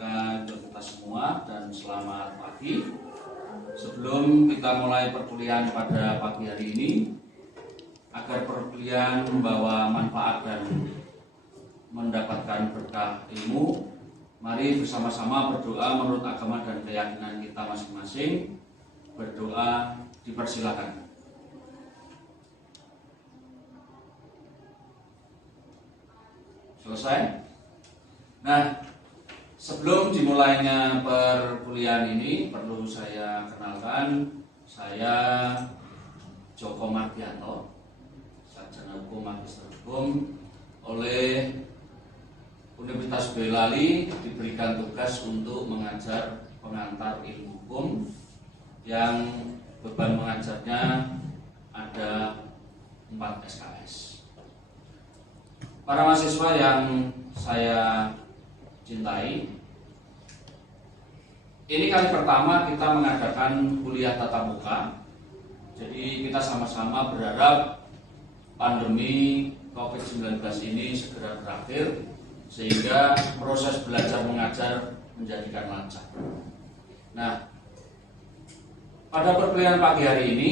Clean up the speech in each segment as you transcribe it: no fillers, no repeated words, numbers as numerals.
sejahtera untuk kita semua dan selamat pagi. Sebelum kita mulai perkuliahan pada pagi hari ini, agar perkuliahan membawa manfaat dan mendapatkan berkah ilmu, mari bersama-sama berdoa menurut agama dan keyakinan kita masing-masing. Berdoa dipersilakan. Selesai? Nah, sebelum dimulainya perkuliahan ini, perlu saya kenalkan, saya Joko Mardianto, sarjana hukum, magister hukum, oleh Universitas Boyolali diberikan tugas untuk mengajar pengantar ilmu hukum yang beban mengajarnya ada 4 SKS. Para mahasiswa yang saya cintai, ini kali pertama kita mengadakan kuliah tatap muka. Jadi kita sama-sama berharap pandemi COVID-19 ini segera berakhir sehingga proses belajar mengajar menjadikan lancar. Nah, pada perkuliahan pagi hari ini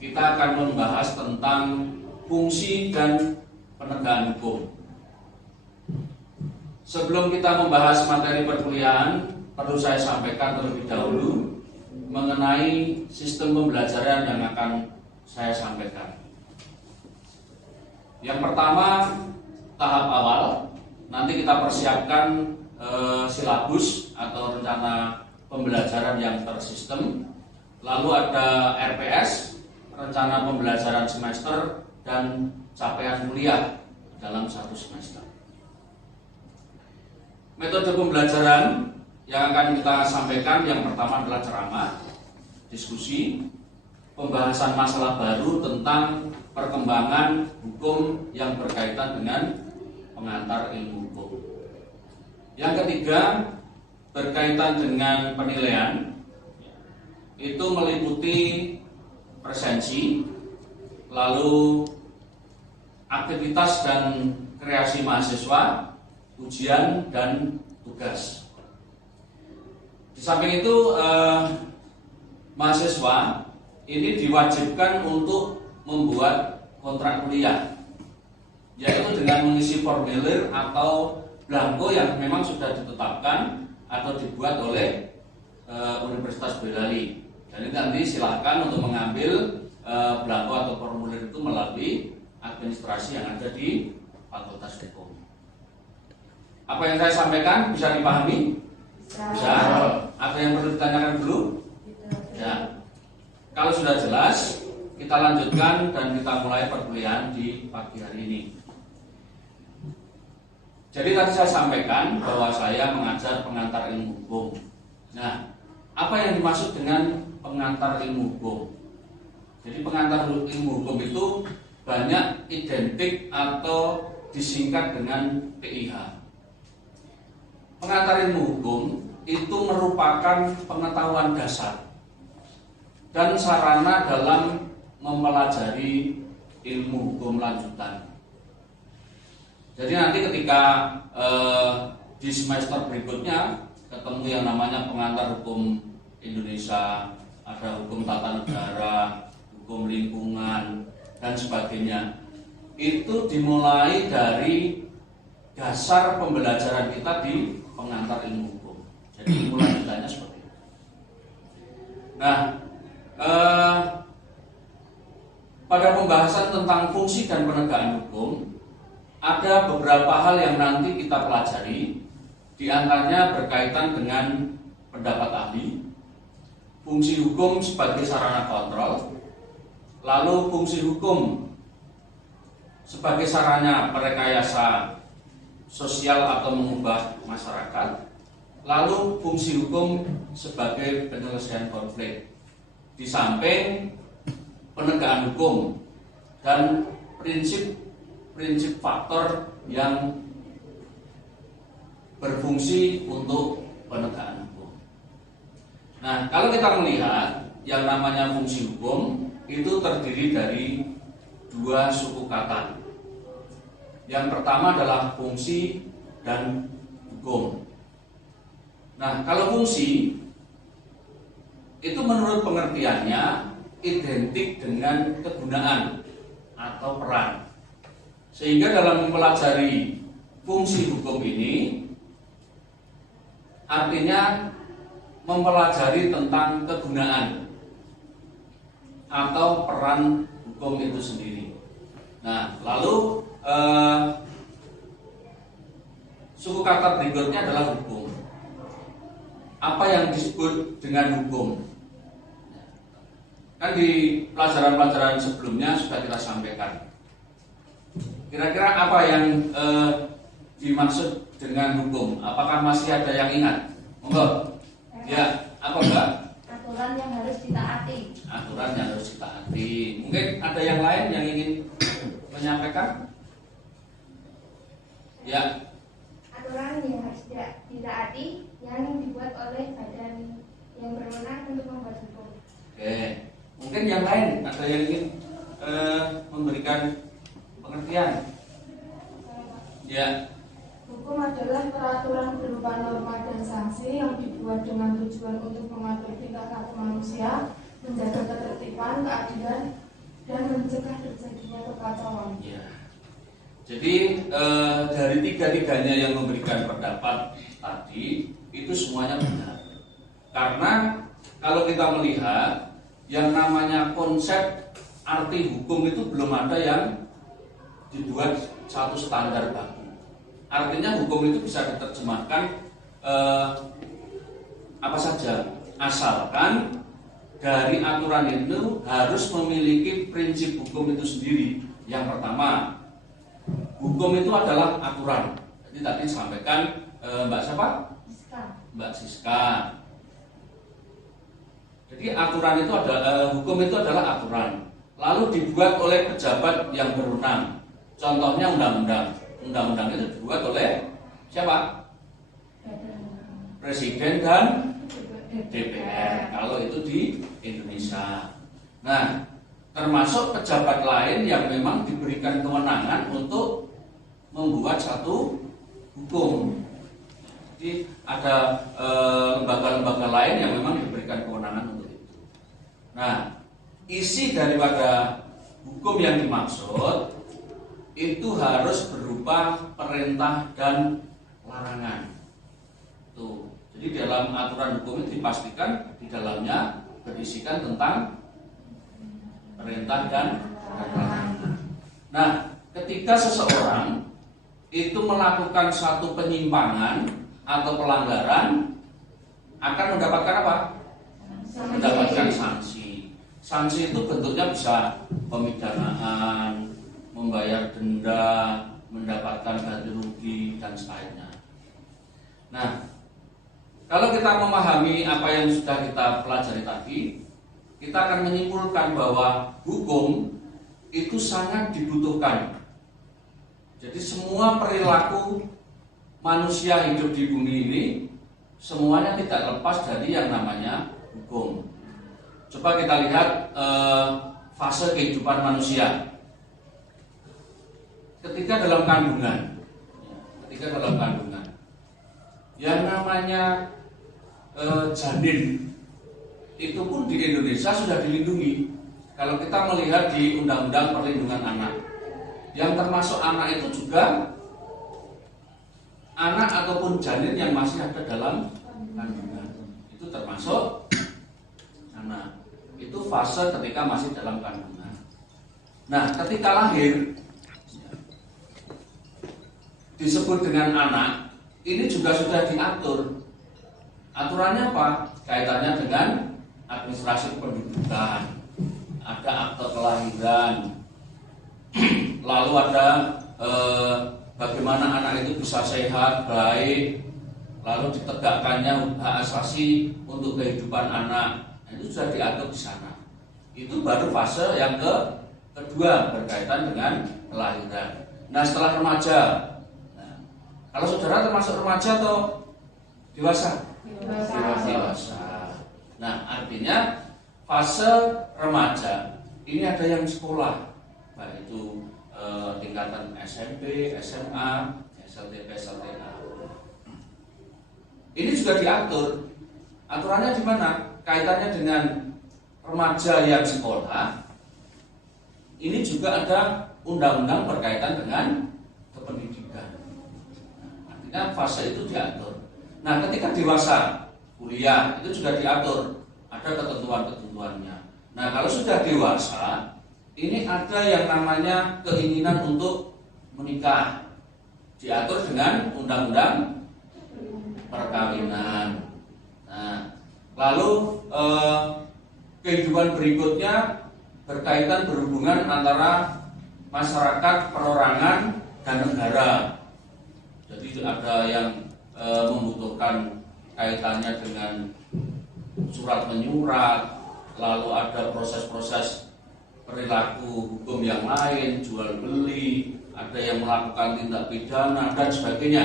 kita akan membahas tentang fungsi dan penegakan hukum. Sebelum kita membahas materi perkuliahan, perlu saya sampaikan terlebih dahulu mengenai sistem pembelajaran yang akan saya sampaikan. Yang pertama, tahap awal, nanti kita persiapkan silabus atau rencana pembelajaran yang tersistem. Lalu ada RPS, rencana pembelajaran semester, dan capaian kuliah dalam 1 semester. Metode pembelajaran yang akan kita sampaikan yang pertama adalah ceramah, diskusi, pembahasan masalah baru tentang perkembangan hukum yang berkaitan dengan pengantar ilmu hukum. Yang ketiga, berkaitan dengan penilaian, itu meliputi presensi, lalu aktivitas dan kreasi mahasiswa, ujian dan tugas. Di samping itu mahasiswa ini diwajibkan untuk membuat kontrak kuliah, yaitu dengan mengisi formulir atau blanko yang memang sudah ditetapkan atau dibuat oleh Universitas Boyolali. Dan ini nanti silahkan untuk mengambil blanko atau formulir itu melalui administrasi yang ada di Fakultas Hukum. Apa yang saya sampaikan bisa dipahami? Bisa. Ada yang perlu ditanyakan dulu? Ya. Kalau sudah jelas, kita lanjutkan dan kita mulai perkuliahan di pagi hari ini. Jadi tadi saya sampaikan bahwa saya mengajar pengantar ilmu hukum. Nah, apa yang dimaksud dengan pengantar ilmu hukum? Jadi pengantar ilmu hukum itu banyak identik atau disingkat dengan PIH. Pengantar ilmu hukum itu merupakan pengetahuan dasar dan sarana dalam mempelajari ilmu hukum lanjutan. Jadi nanti ketika di semester berikutnya ketemu yang namanya pengantar hukum Indonesia, ada hukum tata negara, hukum lingkungan, dan sebagainya. Itu dimulai dari dasar pembelajaran kita di pengantar ilmu hukum. Jadi ilmu lanjutannya seperti itu. Nah, pada pembahasan tentang fungsi dan penegakan hukum, ada beberapa hal yang nanti kita pelajari. Di antaranya berkaitan dengan pendapat ahli, fungsi hukum sebagai sarana kontrol, lalu fungsi hukum sebagai sarana perekayasa sosial atau mengubah masyarakat, lalu fungsi hukum sebagai penyelesaian konflik, di samping penegakan hukum dan prinsip faktor yang berfungsi untuk penegakan hukum. Nah, kalau kita melihat yang namanya fungsi hukum itu terdiri dari 2 suku kata. Yang pertama adalah fungsi dan hukum. Nah, kalau fungsi itu menurut pengertiannya identik dengan kegunaan atau peran. Sehingga dalam mempelajari fungsi hukum ini artinya mempelajari tentang kegunaan atau peran hukum itu sendiri. Nah, lalu suku kata berikutnya adalah hukum. Apa yang disebut dengan hukum? Kan di pelajaran-pelajaran sebelumnya sudah kita sampaikan. Kira-kira apa yang dimaksud dengan hukum? Apakah masih ada yang ingat? Monggo. Ya, apa Mbak? Aturan yang harus ditaati. Aturan yang harus ditaati. Mungkin ada yang lain yang ingin menyampaikan? Ya. Aturan yang harus ditaati yang dibuat oleh badan yang berwenang untuk membuat hukum. Oke. Mungkin yang lain ada yang ingin memberikan pengertian? Ya. Hukum adalah peraturan berupa norma dan sanksi yang dibuat dengan tujuan untuk mengatur tingkah laku manusia, menjaga ketertiban, keadilan, dan mencegah terjadinya kekacauan. Ya. Jadi dari tiga-tiganya yang memberikan pendapat tadi itu semuanya benar. Karena kalau kita melihat yang namanya konsep arti hukum itu belum ada yang dibuat satu standar baku. Artinya hukum itu bisa diterjemahkan apa saja, asalkan dari aturan itu harus memiliki prinsip hukum itu sendiri. Yang pertama, hukum itu adalah aturan. Jadi tadi disampaikan Mbak siapa? Siska. Mbak Siska. Jadi aturan itu adalah hukum itu adalah aturan. Lalu dibuat oleh pejabat yang berwenang. Contohnya undang-undang. Undang-undang itu dibuat oleh siapa? Presiden dan DPR. Kalau itu di Indonesia. Nah, termasuk pejabat lain yang memang diberikan kewenangan untuk membuat satu hukum. Jadi ada lembaga-lembaga lain yang memang diberikan kewenangan untuk itu. Nah, isi daripada hukum yang dimaksud itu harus berupa perintah dan larangan. Tuh. Jadi dalam aturan hukum itu dipastikan di dalamnya berisikan tentang perintah dan larangan. Nah, ketika seseorang itu melakukan satu penyimpangan atau pelanggaran akan mendapatkan apa? Mendapatkan sanksi. Sanksi itu bentuknya bisa pemidanaan, membayar denda, mendapatkan ganti rugi dan sebagainya. Nah, kalau kita memahami apa yang sudah kita pelajari tadi, kita akan menyimpulkan bahwa hukum itu sangat dibutuhkan. Jadi semua perilaku manusia hidup di bumi ini semuanya tidak lepas dari yang namanya hukum. Coba kita lihat fase kehidupan manusia. Ketika dalam kandungan, yang namanya janin itu pun di Indonesia sudah dilindungi. Kalau kita melihat di Undang-Undang Perlindungan Anak, yang termasuk anak itu juga anak ataupun janin yang masih ada dalam kandungan, itu termasuk anak. Itu fase ketika masih dalam kandungan. Nah, ketika lahir disebut dengan anak, ini juga sudah diatur. Aturannya apa? Kaitannya dengan administrasi kependudukan, ada akte kelahiran, lalu ada bagaimana anak itu bisa sehat, baik, lalu ditegakkannya hak asasi untuk kehidupan anak. Nah, itu sudah diatur di sana. Itu baru fase yang kedua berkaitan dengan kelahiran. Nah, setelah remaja, kalau saudara termasuk remaja atau dewasa? Dewasa. Nah, artinya fase remaja ini ada yang sekolah, baik itu tingkatan SMP, SMA, SLTP, SLTA. ini juga diatur. Aturannya di mana? Kaitannya dengan remaja yang sekolah. Ini juga ada undang-undang berkaitan dengan kependidikan. Artinya fase itu diatur. Nah, ketika dewasa, kuliah itu juga diatur, ada ketentuan-ketentuannya. Nah, kalau sudah dewasa, ini ada yang namanya keinginan untuk menikah, diatur dengan undang-undang perkawinan. Nah, lalu kehidupan berikutnya berkaitan berhubungan antara masyarakat, perorangan, dan negara. Jadi ada yang membutuhkan kaitannya dengan surat menyurat, lalu ada proses-proses perilaku hukum yang lain, jual beli, ada yang melakukan tindak pidana dan sebagainya.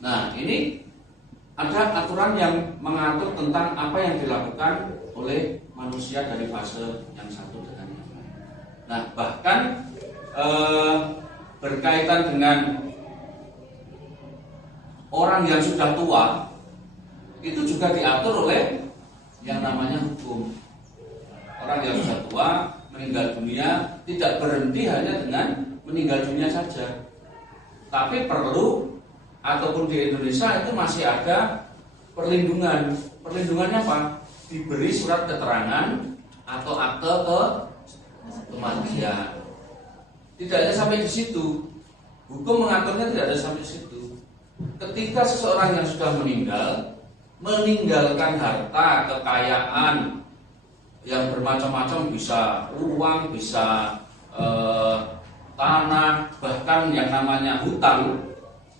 Nah, ini ada aturan yang mengatur tentang apa yang dilakukan oleh manusia dari fase yang satu dengan yang lain. Nah, bahkan berkaitan dengan orang yang sudah tua, itu juga diatur oleh yang namanya hukum. Orang yang sudah tua meninggal dunia tidak berhenti hanya dengan meninggal dunia saja, tapi perlu, ataupun di Indonesia itu masih ada perlindungan. Perlindungannya apa? Diberi surat keterangan atau akte kematian. Tidak hanya sampai di situ. Hukum mengaturnya tidak ada sampai di situ. Ketika seseorang yang sudah meninggal meninggalkan harta, kekayaan yang bermacam-macam, bisa uang, bisa tanah, bahkan yang namanya hutang,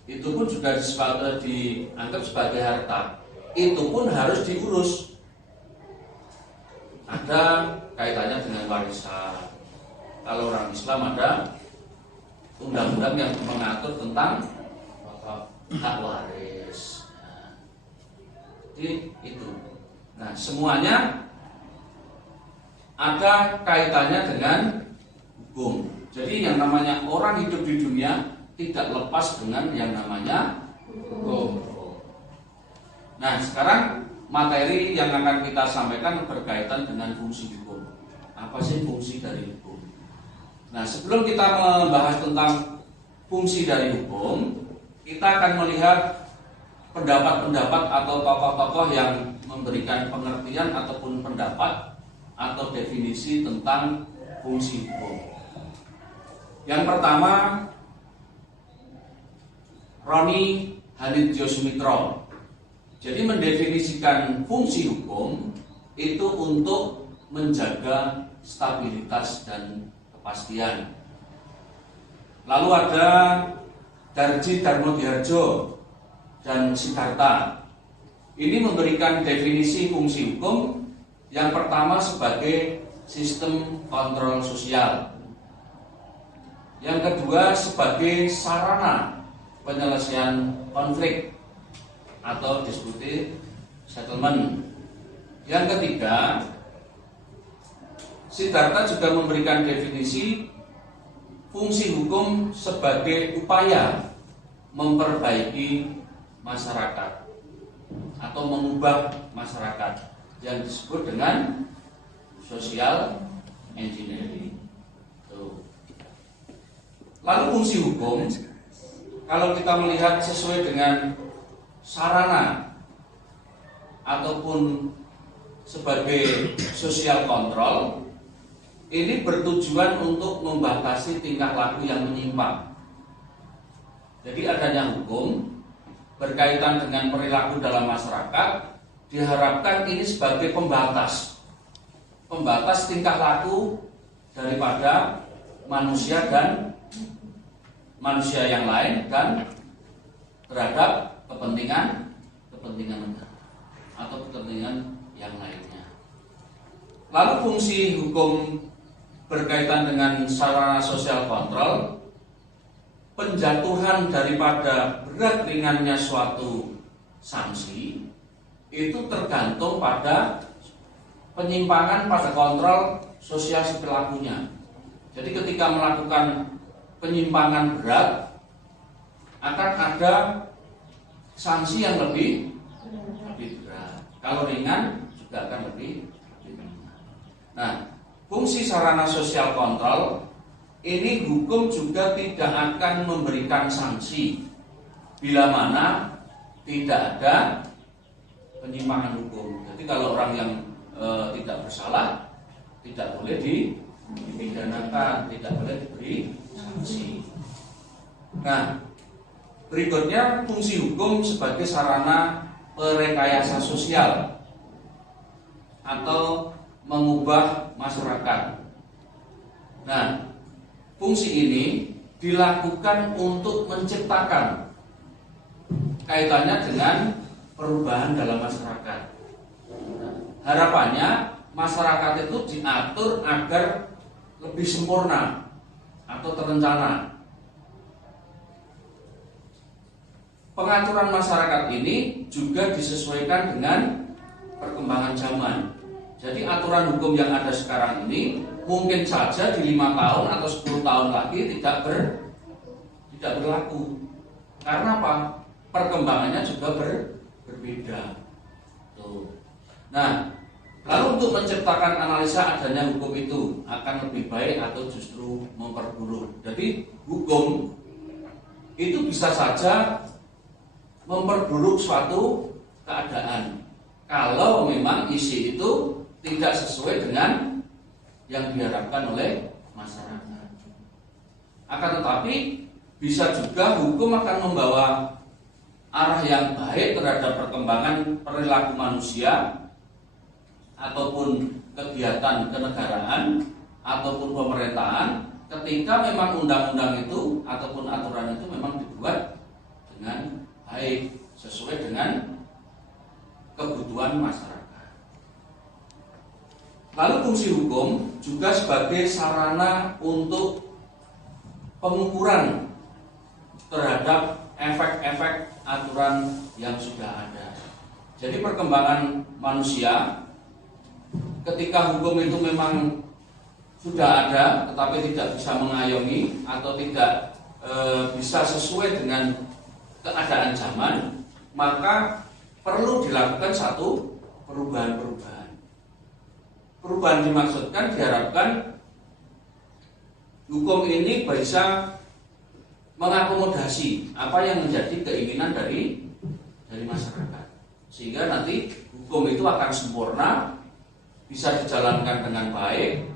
itu pun juga dianggap sebagai harta. Itu pun harus diurus. Ada kaitannya dengan warisan. Kalau orang Islam ada undang-undang yang mengatur tentang hak waris. Nah, jadi itu. Nah, semuanya ada kaitannya dengan hukum. Jadi yang namanya orang hidup di dunia tidak lepas dengan yang namanya hukum. Nah, sekarang materi yang akan kita sampaikan berkaitan dengan fungsi hukum. Apa sih fungsi dari hukum? Nah, sebelum kita membahas tentang fungsi dari hukum, kita akan melihat pendapat-pendapat atau tokoh-tokoh yang memberikan pengertian ataupun pendapat atau definisi tentang fungsi hukum. Yang pertama, Roni Hadidjosmito. Jadi mendefinisikan fungsi hukum itu untuk menjaga stabilitas dan kepastian. Lalu ada Darji Darmodiharjo dan Siddhartha. Ini memberikan definisi fungsi hukum. Yang pertama sebagai sistem kontrol sosial. Yang kedua sebagai sarana penyelesaian konflik atau dispute settlement. Yang ketiga, Siddhartha juga memberikan definisi fungsi hukum sebagai upaya memperbaiki masyarakat atau mengubah masyarakat yang disebut dengan social engineering. Lalu fungsi hukum, kalau kita melihat sesuai dengan sarana ataupun sebagai social control, ini bertujuan untuk membatasi tingkah laku yang menyimpang. Jadi adanya hukum berkaitan dengan perilaku dalam masyarakat diharapkan ini sebagai pembatas tingkah laku daripada manusia dan manusia yang lain dan terhadap kepentingan negara atau kepentingan yang lainnya. Lalu fungsi hukum berkaitan dengan sarana sosial kontrol, penjatuhan daripada berat ringannya suatu sanksi itu tergantung pada penyimpangan pada kontrol sosial si pelakunya. Jadi ketika melakukan penyimpangan berat akan ada sanksi yang lebih Kalau ringan juga akan lebih ringan. Nah, fungsi sarana sosial kontrol ini hukum juga tidak akan memberikan sanksi bila mana tidak ada penyimpangan hukum. Jadi kalau orang yang tidak bersalah tidak boleh dipidanakan, tidak boleh diberi sanksi. Nah, berikutnya fungsi hukum sebagai sarana perekayasa sosial atau mengubah masyarakat. Nah, fungsi ini dilakukan untuk menciptakan kaitannya dengan perubahan dalam masyarakat. Nah, harapannya masyarakat itu diatur agar lebih sempurna atau terencana. Pengaturan masyarakat ini juga disesuaikan dengan perkembangan zaman. Jadi aturan hukum yang ada sekarang ini mungkin saja di 5 tahun atau 10 tahun lagi tidak berlaku. Karena apa? Perkembangannya juga berbeda. Tuh. Nah, lalu untuk menciptakan analisa adanya hukum itu akan lebih baik atau justru memperburuk. Jadi hukum itu bisa saja memperburuk suatu keadaan kalau memang isi itu tidak sesuai dengan yang diharapkan oleh masyarakat. Akan tetapi bisa juga hukum akan membawa arah yang baik terhadap perkembangan perilaku manusia ataupun kegiatan kenegaraan ataupun pemerintahan ketika memang undang-undang itu ataupun aturan itu memang dibuat dengan baik sesuai dengan kebutuhan masyarakat. Lalu fungsi hukum juga sebagai sarana untuk pengukuran terhadap efek-efek aturan yang sudah ada. Jadi perkembangan manusia ketika hukum itu memang sudah ada tetapi tidak bisa mengayomi atau tidak bisa sesuai dengan keadaan zaman, maka perlu dilakukan satu perubahan-perubahan. Perubahan dimaksudkan diharapkan hukum ini bisa mengakomodasi apa yang menjadi keinginan dari masyarakat, sehingga nanti hukum itu akan sempurna, bisa dijalankan dengan baik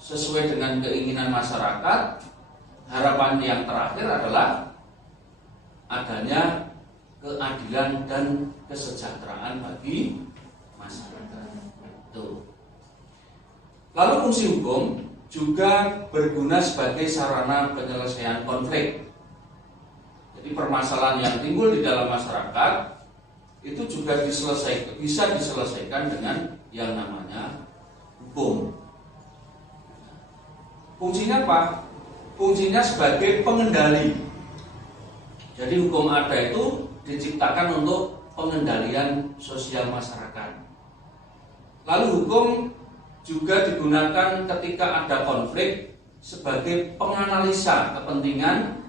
sesuai dengan keinginan masyarakat. Harapan yang terakhir adalah adanya keadilan dan kesejahteraan bagi masyarakat. Tuh. Lalu fungsi hukum juga berguna sebagai sarana penyelesaian konflik. Jadi permasalahan yang timbul di dalam masyarakat itu juga bisa diselesaikan dengan yang namanya hukum. Fungsinya apa? Fungsinya sebagai pengendali. Jadi hukum ada itu diciptakan untuk pengendalian sosial masyarakat. Lalu hukum juga digunakan ketika ada konflik sebagai penganalisa kepentingan,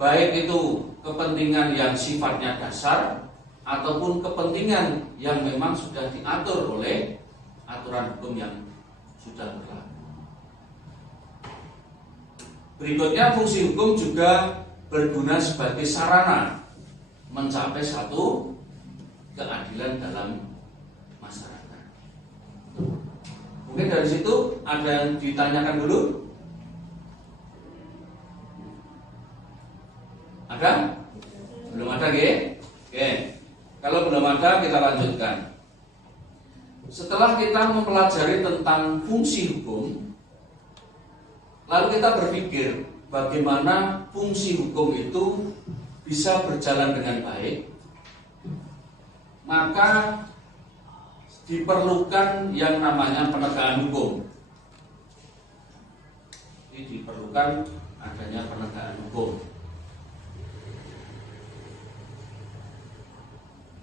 baik itu kepentingan yang sifatnya dasar ataupun kepentingan yang memang sudah diatur oleh aturan hukum yang sudah berlaku. Berikutnya fungsi hukum juga berguna sebagai sarana mencapai satu keadilan dalam masyarakat. Mungkin dari situ ada yang ditanyakan dulu? Ada? Belum ada, Ge? Oke. Kalau belum ada, kita lanjutkan. Setelah kita mempelajari tentang fungsi hukum, lalu kita berpikir bagaimana fungsi hukum itu bisa berjalan dengan baik, maka diperlukan yang namanya penegakan hukum. Ini diperlukan adanya penegakan hukum.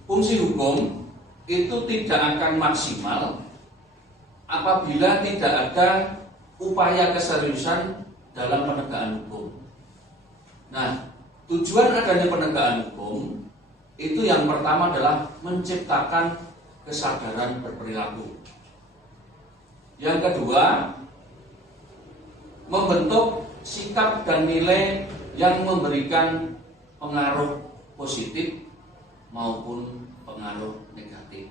Fungsi hukum itu tidak akan maksimal apabila tidak ada upaya keseriusan dalam penegakan hukum. Nah, tujuan adanya penegakan hukum itu yang pertama adalah menciptakan kesadaran berperilaku. Yang kedua, membentuk sikap dan nilai yang memberikan pengaruh positif maupun pengaruh negatif.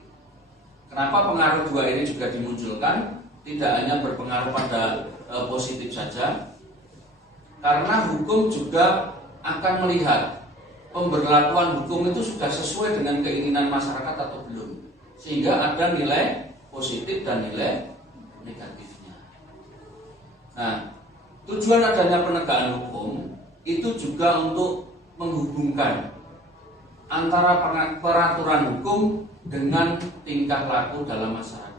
Kenapa pengaruh dua ini juga dimunculkan? Tidak hanya berpengaruh pada positif saja, karena hukum juga akan melihat pemberlakuan hukum itu sudah sesuai dengan keinginan masyarakat atau belum, sehingga ada nilai positif dan nilai negatifnya. Nah, tujuan adanya penegakan hukum itu juga untuk menghubungkan antara peraturan hukum dengan tingkah laku dalam masyarakat.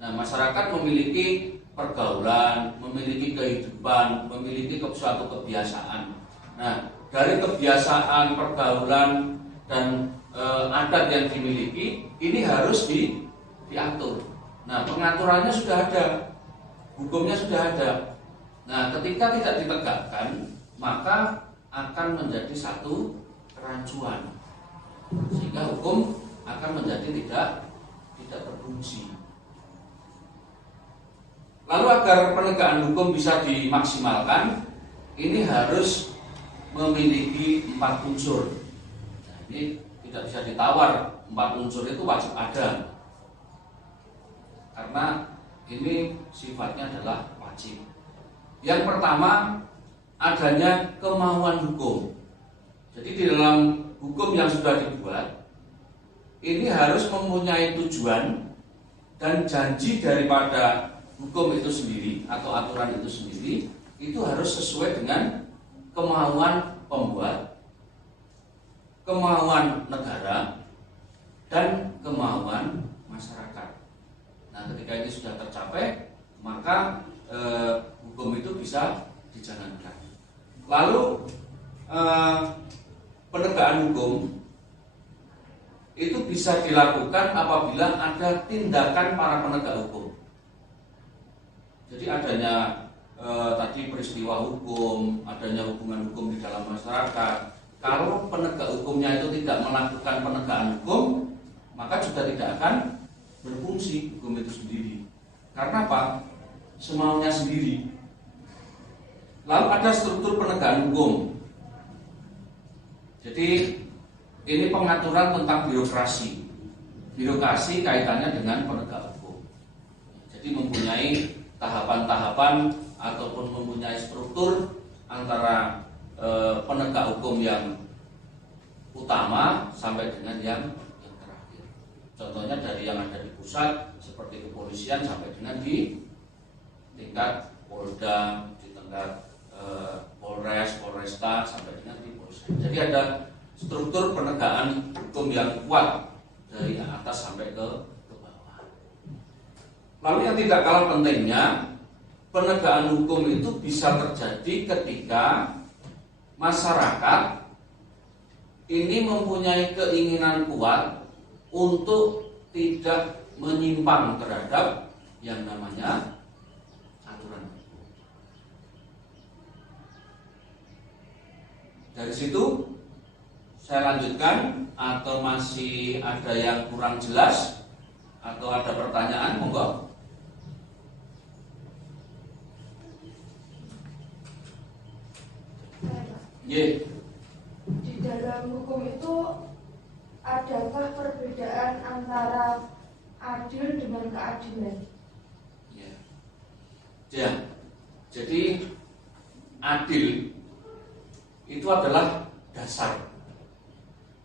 Nah, masyarakat memiliki pergaulan, memiliki kehidupan, memiliki suatu kebiasaan. Nah, dari kebiasaan, pergaulan, dan adat yang dimiliki, ini harus diatur. Nah, pengaturannya sudah ada, hukumnya sudah ada. Nah, ketika tidak ditegakkan, maka akan menjadi satu kerancuan, sehingga hukum akan menjadi tidak berfungsi. Lalu agar penegakan hukum bisa dimaksimalkan, ini harus memiliki 4 unsur. Nah, ini tidak bisa ditawar, 4 unsur itu wajib ada, karena ini sifatnya adalah wajib. Yang pertama, adanya kemauan hukum. Jadi di dalam hukum yang sudah dibuat, ini harus mempunyai tujuan dan janji daripada hukum itu sendiri atau aturan itu sendiri, itu harus sesuai dengan kemauan pembuat, kemauan negara, dan kemauan masyarakat. Nah, ketika ini sudah tercapai, maka hukum itu bisa dijalankan. Lalu penegakan hukum itu bisa dilakukan apabila ada tindakan para penegak hukum. Jadi adanya tadi peristiwa hukum, adanya hubungan hukum di dalam masyarakat. Kalau penegak hukumnya itu tidak melakukan penegakan hukum, maka juga tidak akan berfungsi hukum itu sendiri. Karena apa? Semaunya sendiri. Lalu ada struktur penegakan hukum. Jadi ini pengaturan tentang birokrasi. Birokrasi kaitannya dengan penegak hukum. Jadi mempunyai tahapan-tahapan ataupun mempunyai struktur antara penegak hukum yang utama sampai dengan yang terakhir. Contohnya dari yang ada di pusat seperti kepolisian sampai dengan di tingkat Polda, di tingkat Polres, Polresta sampai dengan di Polsek. Jadi ada struktur penegakan hukum yang kuat dari atas sampai ke bawah. Lalu yang tidak kalah pentingnya, penegakan hukum itu bisa terjadi ketika masyarakat ini mempunyai keinginan kuat untuk tidak menyimpang terhadap yang namanya aturan hukum. Dari situ saya lanjutkan, atau masih ada yang kurang jelas atau ada pertanyaan, monggo. Di dalam hukum itu adakah perbedaan antara adil dengan keadilan? Ya. Jadi adil itu adalah dasar.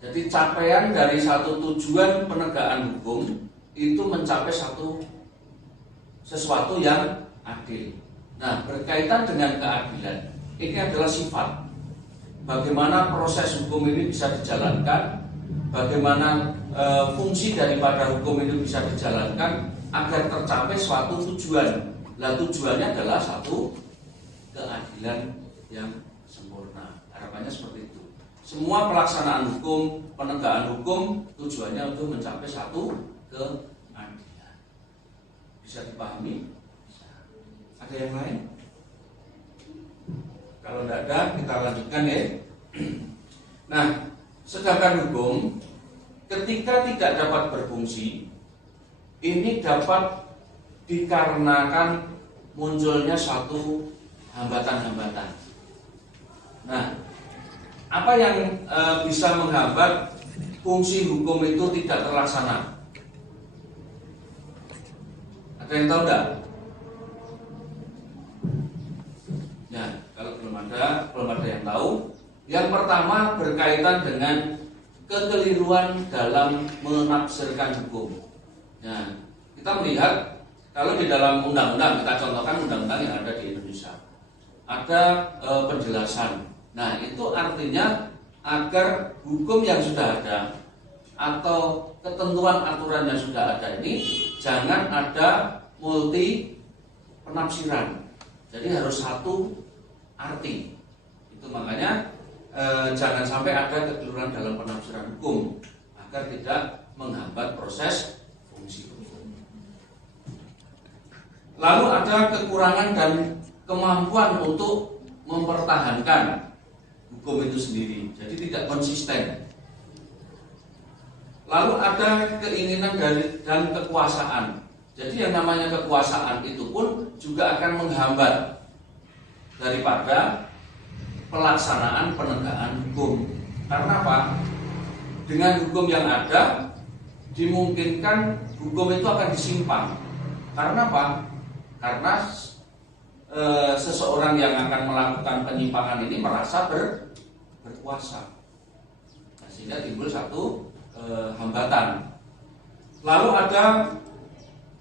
Jadi capaian dari satu tujuan penegakan hukum itu mencapai sesuatu yang adil. Nah, berkaitan dengan keadilan, ini adalah sifat. Bagaimana proses hukum ini bisa dijalankan, bagaimana fungsi daripada hukum itu bisa dijalankan agar tercapai suatu tujuan. Nah, tujuannya adalah satu keadilan yang sempurna. Harapannya seperti itu. Semua pelaksanaan hukum, penegakan hukum tujuannya untuk mencapai satu keadilan. Bisa dipahami? Bisa. Ada yang lain? Kalau tidak ada, kita lanjutkan ya. Nah, Sedangkan hukum ketika tidak dapat berfungsi, ini dapat dikarenakan munculnya suatu hambatan-hambatan. Nah, apa yang bisa menghambat fungsi hukum itu tidak terlaksana? Ada yang tahu enggak? Ya, kalau belum ada yang tahu. Yang pertama berkaitan dengan kekeliruan dalam menafsirkan hukum. Nah, kita melihat kalau di dalam undang-undang, kita contohkan undang-undang yang ada di Indonesia, ada penjelasan. Nah, itu artinya agar hukum yang sudah ada atau ketentuan aturan yang sudah ada ini jangan ada multi penafsiran. Jadi harus satu arti. Itu makanya jangan sampai ada kekeliruan dalam penafsiran hukum agar tidak menghambat proses fungsi hukum. Lalu ada kekurangan dan kemampuan untuk mempertahankan hukum itu sendiri, jadi tidak konsisten. Lalu ada keinginan dan kekuasaan. Jadi yang namanya kekuasaan itu pun juga akan menghambat daripada pelaksanaan penegakan hukum. Karena apa? Dengan hukum yang ada dimungkinkan hukum itu akan disimpang. Karena apa? Karena seseorang yang akan melakukan penyimpangan ini merasa berkuasa. Nah, sehingga timbul satu hambatan. Lalu ada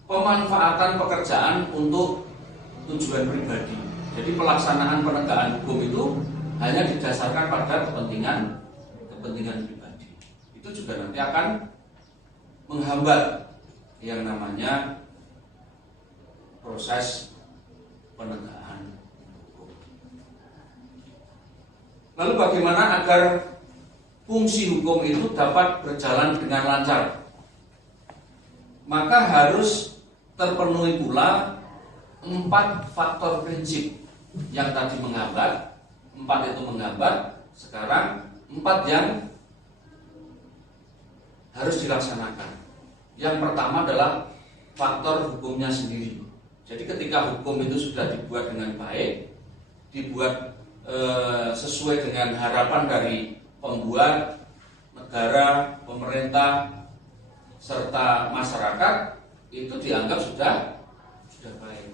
pemanfaatan pekerjaan untuk tujuan pribadi. Jadi pelaksanaan penegakan hukum itu hanya didasarkan pada kepentingan pribadi. Itu juga nanti akan menghambat yang namanya proses penegakan hukum. Lalu bagaimana agar fungsi hukum itu dapat berjalan dengan lancar? Maka harus terpenuhi pula 4 faktor prinsip yang tadi menghambat. 4 itu menghambat, sekarang 4 yang harus dilaksanakan. Yang pertama adalah faktor hukumnya sendiri. Jadi ketika hukum itu sudah dibuat dengan baik, dibuat sesuai dengan harapan dari pembuat, negara, pemerintah, serta masyarakat, itu dianggap sudah baik.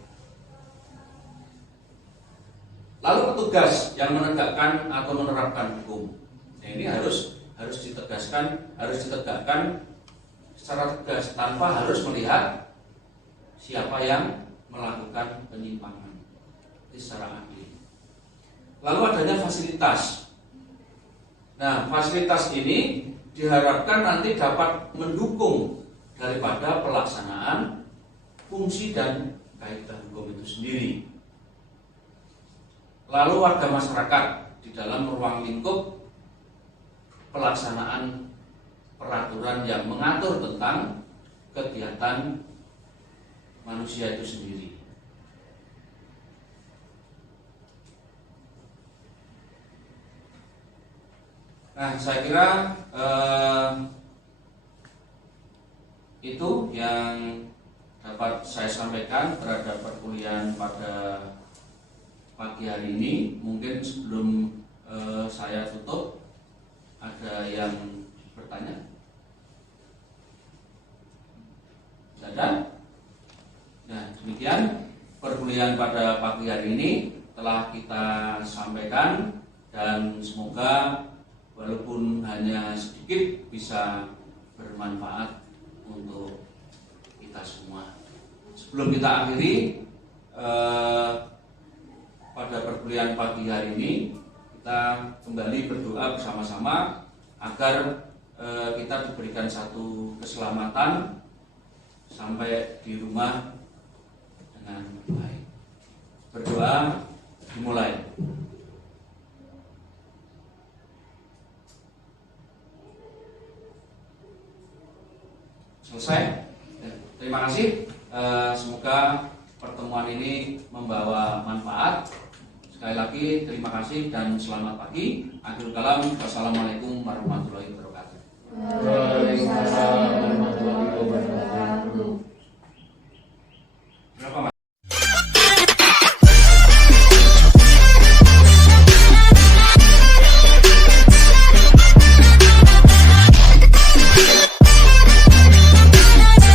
Lalu petugas yang menegakkan atau menerapkan hukum, nah, ini harus ditegakkan secara tegas tanpa harus melihat siapa yang melakukan penyimpangan secara adil. Lalu adanya fasilitas. Nah, fasilitas ini diharapkan nanti dapat mendukung daripada pelaksanaan fungsi dan kaitan hukum itu sendiri. Lalu warga masyarakat di dalam ruang lingkup pelaksanaan peraturan yang mengatur tentang kegiatan manusia itu sendiri. Nah, saya kira itu yang dapat saya sampaikan terhadap perkuliahan pada pagi hari ini. Mungkin sebelum saya tutup, ada yang bertanya? Tidak ada? Nah, demikian perkuliahan pada pagi hari ini telah kita sampaikan, dan semoga walaupun hanya sedikit bisa bermanfaat untuk kita semua. Sebelum kita akhiri pada perkuliahan pagi hari ini, kita kembali berdoa bersama-sama agar kita diberikan satu keselamatan sampai di rumah dengan baik. Berdoa dimulai. Selesai. Terima kasih. Semoga pertemuan ini membawa manfaat. Sekali lagi terima kasih dan selamat pagi. Akhirul kalam, wassalamualaikum warahmatullahi wabarakatuh. Waalaikumsalam.